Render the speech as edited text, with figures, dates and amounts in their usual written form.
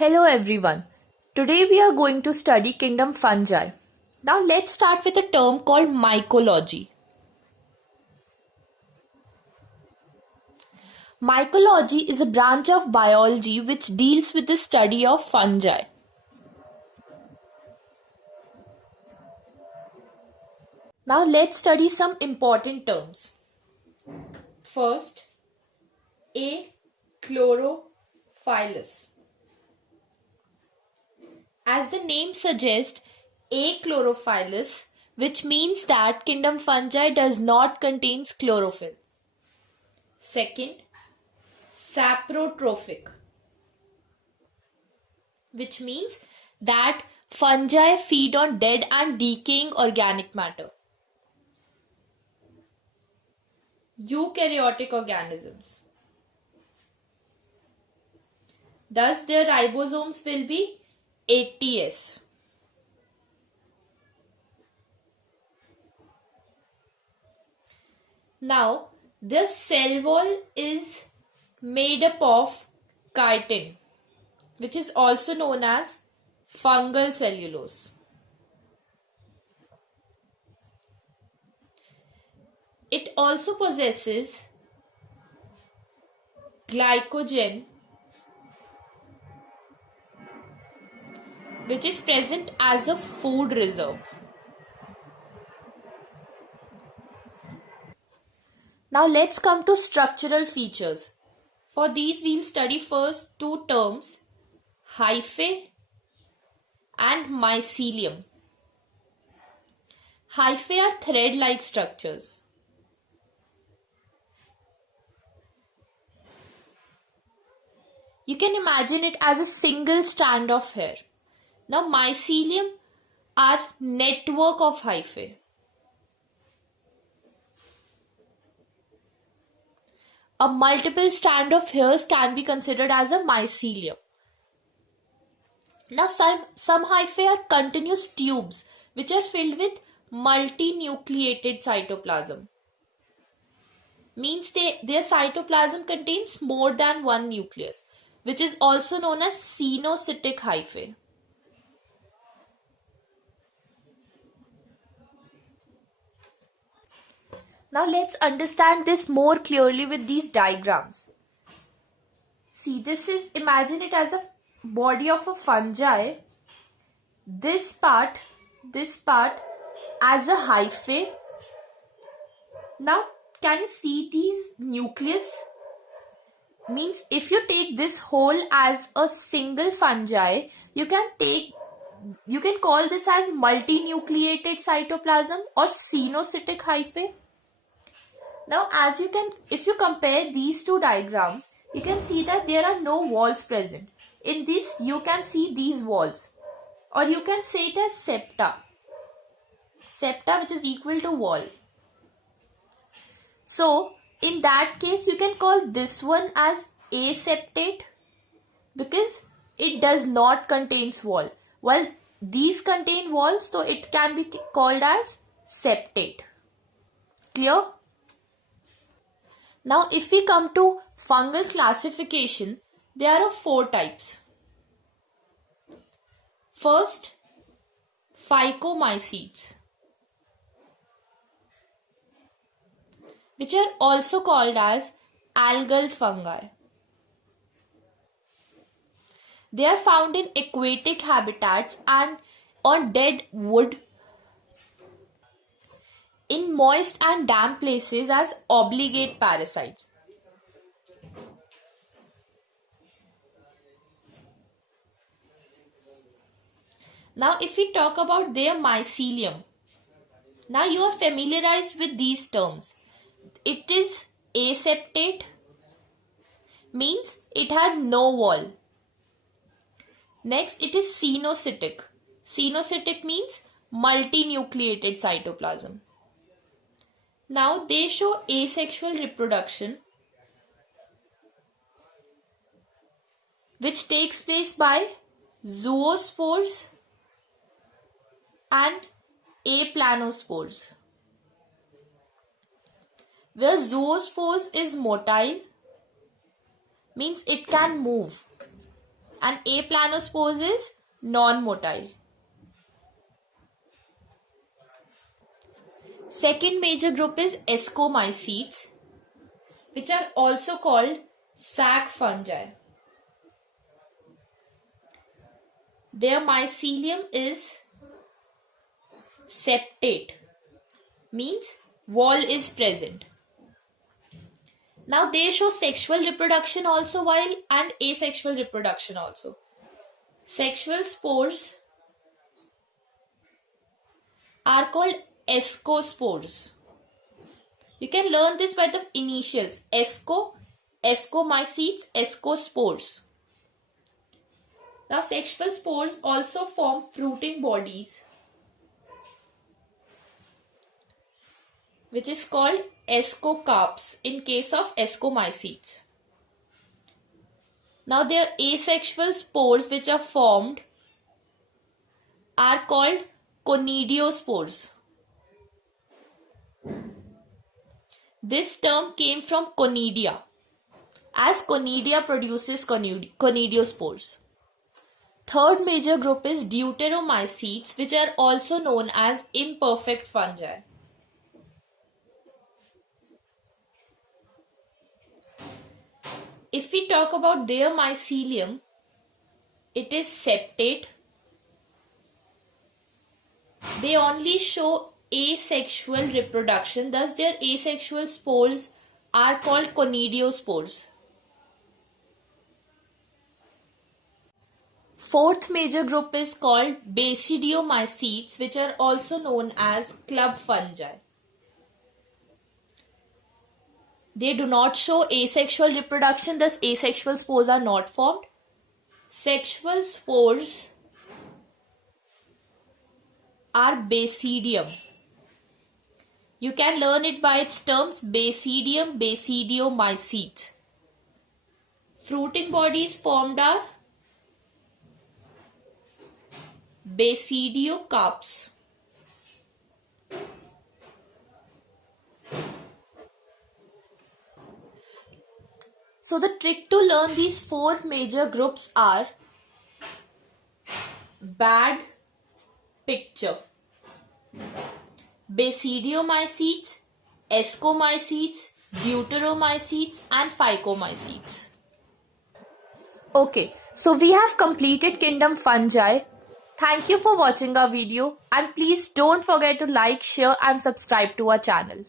Hello everyone. Today we are going to study kingdom fungi. Now let's start with a term called mycology. Mycology is a branch of biology which deals with the study of fungi. Now let's study some important terms. First, A. Chlorophyllus. As the name suggests, achlorophyllus, which means that kingdom fungi does not contain chlorophyll. Second, saprotrophic, which means that fungi feed on dead and decaying organic matter. Eukaryotic organisms. Thus, their ribosomes will be ATS. Now, the cell wall is made up of chitin, which is also known as fungal cellulose. It also possesses glycogen, which is present as a food reserve. Now let's come to structural features. For these we'll study first two terms, hyphae and mycelium. Hyphae are thread-like structures. You can imagine it as a single strand of hair. Now mycelium are network of hyphae. A multiple strand of hairs can be considered as a mycelium. Now some hyphae are continuous tubes which are filled with multinucleated cytoplasm. Means their cytoplasm contains more than one nucleus, which is also known as cenocytic hyphae. Now let's understand this more clearly with these diagrams. See, imagine it as a body of a fungi. This part as a hyphae. Now, can you see these nucleus? Means if you take this whole as a single fungi, you can call this as multinucleated cytoplasm or cenocytic hyphae. Now, if you compare these two diagrams, you can see that there are no walls present. In this, you can see these walls, or you can say it as septa. Septa, which is equal to wall. So, in that case, you can call this one as aseptate because it does not contain wall. While these contain walls, so it can be called as septate. Clear? Now, if we come to fungal classification, there are four types. First, phycomycetes, which are also called as algal fungi. They are found in aquatic habitats and on dead wood, in moist and damp places as obligate parasites. Now, if we talk about their mycelium, now you are familiarized with these terms. It is aseptate, means it has no wall. Next, it is cenocytic. Cenocytic means multinucleated cytoplasm. Now, they show asexual reproduction, which takes place by zoospores and aplanospores. Where zoospores is motile, means it can move. and aplanospores is non-motile. Second major group is ascomycetes, which are also called sac fungi. Their mycelium is septate, means wall is present. Now they show sexual reproduction also and asexual reproduction also. Sexual spores are called ascospores. You can learn this by the initials asco, ascomycetes, ascospores. Now sexual spores also form fruiting bodies, which is called ascocarps in case of ascomycetes. Now their asexual spores which are formed are called conidiospores. This term came from conidia, as conidia produces conidiospores. Third major group is deuteromycetes, which are also known as imperfect fungi. If we talk about their mycelium, it is septate. They only show asexual reproduction, thus their asexual spores are called conidiospores. Fourth major group is called basidiomycetes, which are also known as club fungi. They do not show asexual reproduction, thus asexual spores are not formed. Sexual spores are basidium. You can learn it by its terms basidium, basidiomycetes. Fruiting bodies formed are basidiocarps. So the trick to learn these four major groups are bad picture. Basidiomycetes, ascomycetes, deuteromycetes and phycomycetes. Okay, so we have completed kingdom fungi. Thank you for watching our video and please don't forget to like, share and subscribe to our channel.